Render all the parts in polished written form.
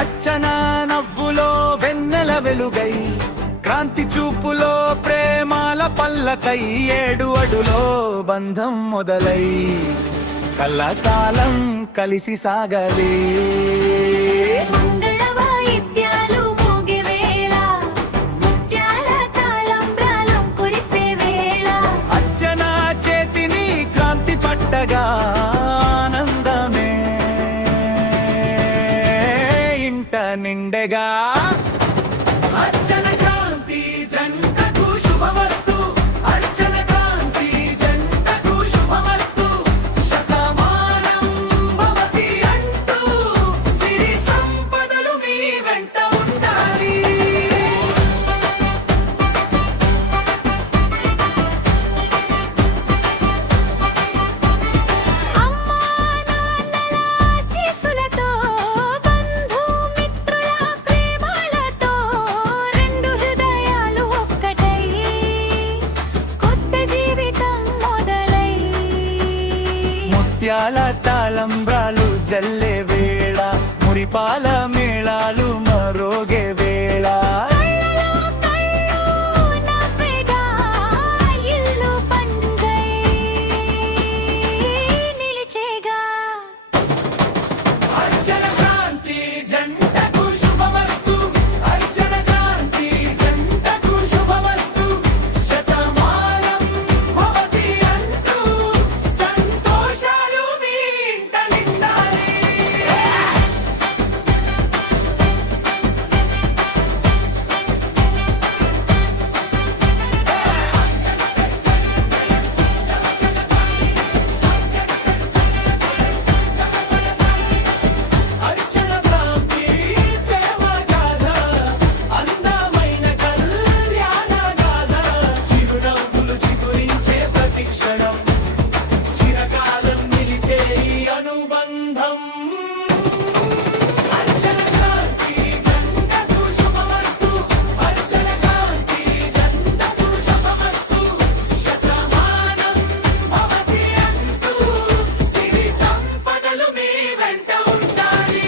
అచ్చన నవ్వులో వెన్నెల వెలుగై, క్రాంతి చూపులో ప్రేమాల పల్లకై, ఏడు అడులో బంధం మొదలై కళ్ళకాలం కలిసి సాగలే. అచ్చన చేతిని క్రాంతి పట్టగా ఆనందమే ఇంట నిండెగా. అర్చన క్రాంతి జంటకు శుభమస్తు, అర్చన క్రాంతి జంటకు శుభమస్తు, శతమానం భవతి అంటూ సిరి సంపదలు మీ వెంట ఉండాలి. ముత్యాల తాళంబ్రాలు జల్లే వేళ, మురిపాల మేళాలు మరోగే వేళ. అర్చన క్రాంతి జంటకు శుభమస్తు, అర్చన క్రాంతి జంటకు శుభమస్తు, శతమానం భవతి అంటూ సంతోషాలు మీ ఇంట నిండాలి. అర్చన క్రాంతి ప్రేమ గాథ, అందమైన కళ్యాణ గాథ, చిరునవ్వులు చిగురించే ప్రతి క్షణం, చిరకాలం నిలిచే ఈ అనుబంధం. అర్చన క్రాంతి జంటకు శుభమస్తు, అర్చన క్రాంతి జంటకు శుభమస్తు, శతమానం భవతి అంటూ సిరి సంపదలు మీ వెంట ఉండాలి.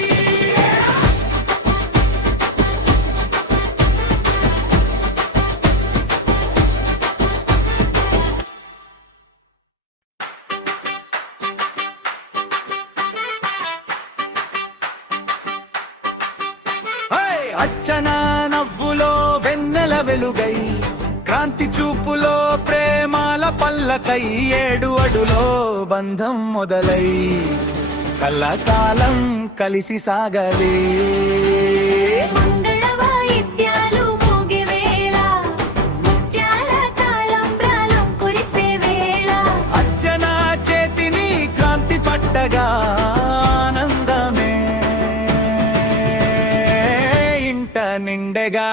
అచ్చన నవ్వులో వెన్నెల వెలుగై, క్రాంతి చూపులో ప్రేమాల పల్లకై, ఏడు అడులో బంధం మొదలై కళ్ళకాలం కలిసి సాగలే. అచ్చన చేతిని క్రాంతి పట్టగా ఆనందమే ఇంట నిండెగా.